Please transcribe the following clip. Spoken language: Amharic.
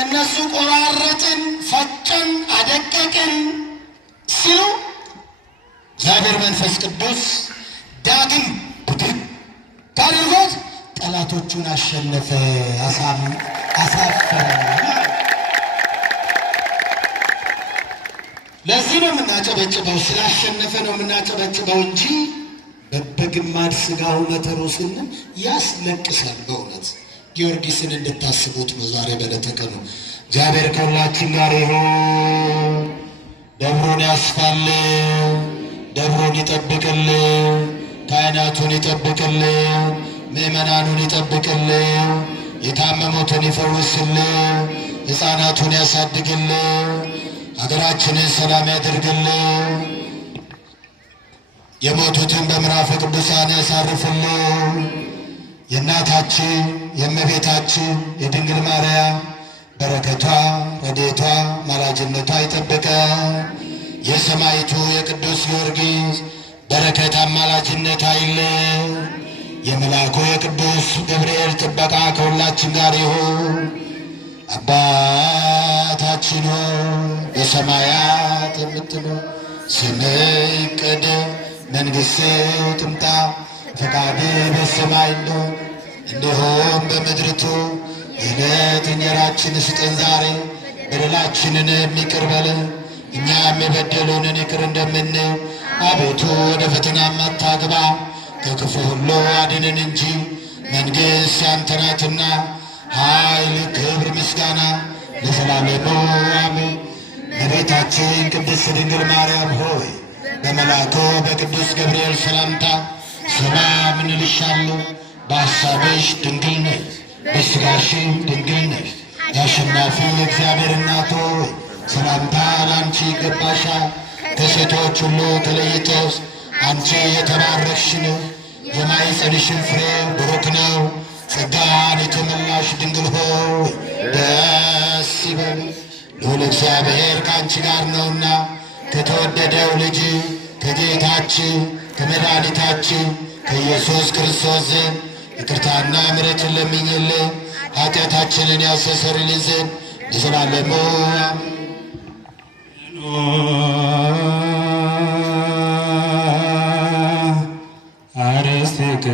እነሱ ቆራረጥን፣ ፈጨን፣ አደቀቅን ሲሉ እግዚአብሔር መንፈስ ቅዱስ ዳግም ብድግ አድርጎት ጠላቶቹን አሸነፈ፣ አሳፈረ። ለዚህ ነው የምናጨበጭበው፣ ስላሸነፈ ነው የምናጨበጭበው እንጂ በግማድ ስጋው መተሩ ስንል ያስለቅሳል። በእውነት ጊዮርጊስን እንድታስቡት ነው ዛሬ በዕለተ ቀኑ። እግዚአብሔር ከሁላችን ጋር ይሁን። ደብሩን ያስፋልን፣ ደብሩን ይጠብቅልን፣ ካህናቱን ይጠብቅልን፣ ምእመናኑን ይጠብቅልን፣ የታመሙትን ይፈውስልን፣ ሕፃናቱን ያሳድግልን፣ ሀገራችንን ሰላም ያድርግልን፣ የሞቱትን በምዕራፈ ቅዱሳን ያሳርፍልን። የእናታችን የእመቤታችን የድንግል ማርያም በረከቷ ረድኤቷ ማላጅነቷ ይጠብቀን። የሰማዕቱ የቅዱስ ጊዮርጊስ በረከት አማላጅነት አይለየን። የመልአኩ የቅዱስ ገብርኤል ጥበቃ ከሁላችን ጋር ይሁን። አባታችን ሆይ በሰማያት የምትኖር ስምህ ይቀደስ፣ መንግሥትህ ትምጣ፣ ፈቃድህ በሰማይ እንዲሁም በምድርቱ የዕለት እንጀራችንን ስጠን ዛሬ፣ በደላችንን ይቅር በለን እኛም የበደሉንን ይቅር እንደምንል፣ አቤቱ ወደ ፈተና አታግባን ከክፉ ሁሉ አድነን እንጂ መንግሥት ያንተ ናትና፣ ኃይል፣ ክብር፣ ምስጋና ለዘላለሙ አሜን። እመቤታችን ቅድስት ድንግል ማርያም ሆይ በመልአኩ በቅዱስ ገብርኤል ሰላምታ ሰላም እንልሻለን። በሐሳብሽ ድንግል ነሽ፣ በሥጋሽም ድንግል ነሽ። የአሸናፊ እግዚአብሔር እናት ሆይ ሰላምታ ለአንቺ ይገባሻል። ከሴቶች ሁሉ ተለይተሽ አንቺ የተባረክሽ ነሽ፣ የማኅፀንሽም ፍሬ ቡሩክ ነው። ጸጋን የተመላሽ ድንግል ሆይ ደስ ይበልሽ፣ ልዑል እግዚአብሔር ከአንቺ ጋር ነውና ከተወደደው ልጅ ከጌታችን ከመድኃኒታችን ከኢየሱስ ክርስቶስ ዘንድ ይቅርታና ምሕረትን ለምኝልን ኃጢአታችንን ያስተሰርይልን ዘንድ ለዘላለሙ አርስትከ